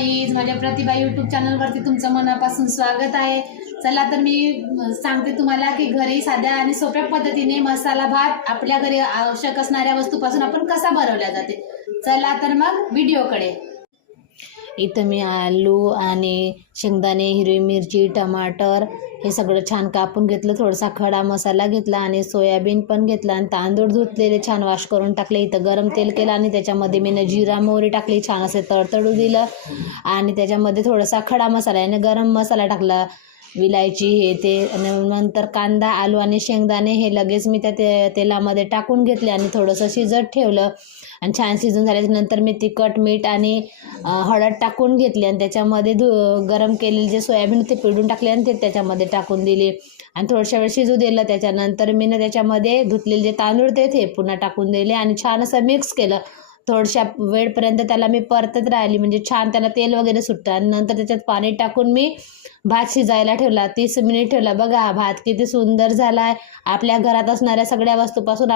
Guys, माझ्या प्रतिभा YouTube चॅनलवरती तुमचं मनापासून स्वागत आहे। चला तर मी सांगते तुम्हाला की घरी साध्या आणि सोप्या पद्धतीने मसाला भात आपल्या घरी आवश्यक असणाऱ्या वस्तूपासून आपण कसा बनवला जाते। चला तर मग व्हिडिओकडे। इथं मी आलू आणि शेंगदाणे, हिरवी मिरची, टमाटर हे सगळं छान कापून घेतलं। थोडासा खडा मसाला घेतला आणि सोयाबीन पण घेतला आणि तांदूळ धुतलेले छान वॉश करून टाकले। इथं गरम तेल केलं आणि त्याच्यामध्ये मी जिरा मोहरी टाकली, छान असे तडतडू दिलं आणि त्याच्यामध्ये थोडासा खडा मसाला आणि गरम मसाला टाकला, विलायची हे ते, आणि नंतर कांदा, आलू आणि शेंगदाणे हे लगेच मी त्या तेलामध्ये टाकून घेतले आणि थोडंसं शिजत ठेवलं आणि छान शिजून झाल्यानंतर मी तिखट, मीठ आणि हळद टाकून घेतली आणि त्याच्यामध्ये गरम केलेले जे सोयाबीन होते पिळून टाकले आणि ते त्याच्यामध्ये टाकून दिले आणि थोड्याशा वेळ शिजू दिलं। त्याच्यानंतर मी त्याच्यामध्ये धुतलेले जे तांदूळ ते पुन्हा टाकून दिले आणि छान असं मिक्स केलं। थोड्याशा वेळपर्यंत त्याला मी परतत राहिली, म्हणजे छान त्याला तेल वगैरे सुटतं आणि नंतर त्याच्यात पाणी टाकून मी भात शिजायला ठेवला। 30 मिनिट ठेवला। बघा भात किती सुंदर झाला आहे। आपल्या घरात असणाऱ्या सगळ्या वस्तूपासून